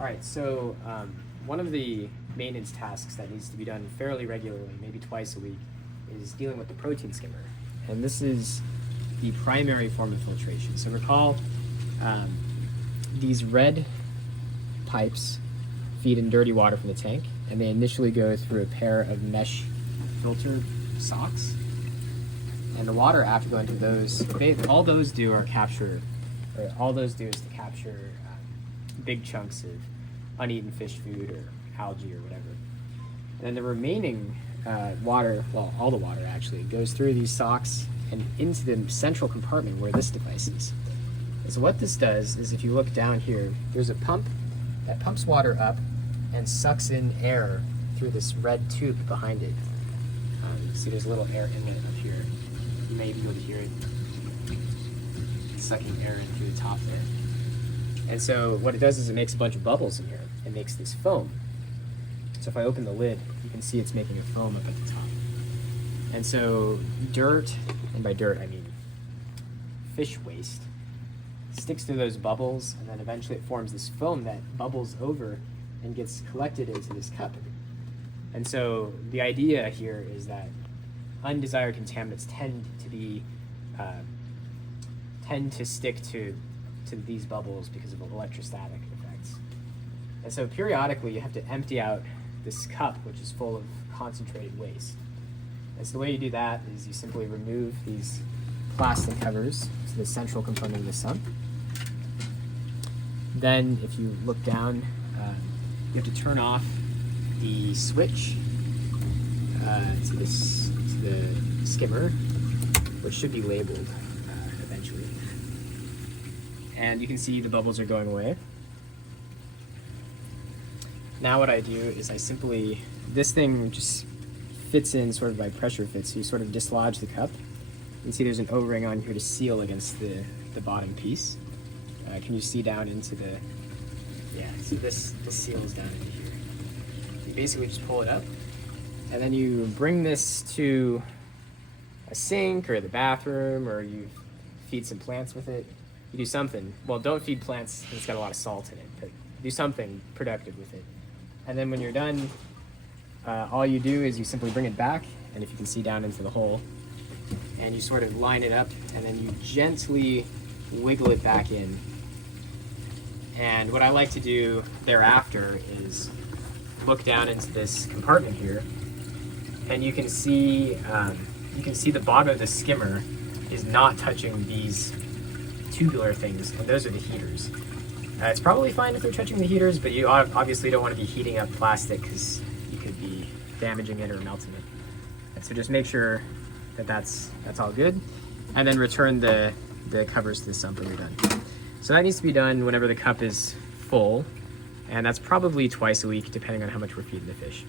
All right, so one of the maintenance tasks that needs to be done fairly regularly, maybe twice a week, is dealing with the protein skimmer. And this is the primary form of filtration. So recall these red pipes feed in dirty water from the tank, and they initially go through a pair of mesh filter socks. And the water after going through those, all those do is to capture big chunks of uneaten fish food or algae or whatever. And then the remaining water, well, all the water actually, goes through these socks and into the central compartment where this device is. And so what this does is, if you look down here, there's a pump that pumps water up and sucks in air through this red tube behind it. You can see there's a little air inlet up here. You may be able to hear it sucking air in through the top there. And so what it does is it makes a bunch of bubbles in here. It makes this foam. So if I open the lid, you can see it's making a foam up at the top. And so dirt, and by dirt I mean fish waste, sticks to those bubbles, and then eventually it forms this foam that bubbles over and gets collected into this cup. And so the idea here is that undesired contaminants tend to stick to these bubbles because of electrostatic effects. And so periodically you have to empty out this cup, which is full of concentrated waste. And so the way you do that is you simply remove these plastic covers to the central component of the sump. Then if you look down, you have to turn off the switch to the skimmer, which should be labeled eventually. And you can see the bubbles are going away. Now what I do is this thing just fits in sort of by pressure fit, so you sort of dislodge the cup. You can see there's an O-ring on here to seal against the bottom piece. Can you see down into so this seals down into here. You basically just pull it up, and then you bring this to a sink or the bathroom, or you feed some plants with it. You do something. Well, don't feed plants, it's got a lot of salt in it, but do something productive with it. And then when you're done, all you do is you simply bring it back, and if you can see down into the hole, and you sort of line it up, and then you gently wiggle it back in. And what I like to do thereafter is look down into this compartment here, and you can see the bottom of the skimmer is not touching these tubular things, and those are the heaters. It's probably fine if they're touching the heaters, but you obviously don't want to be heating up plastic because you could be damaging it or melting it. And so just make sure that that's all good, and then return the covers to the sump when you're done. So that needs to be done whenever the cup is full, and that's probably twice a week depending on how much we're feeding the fish.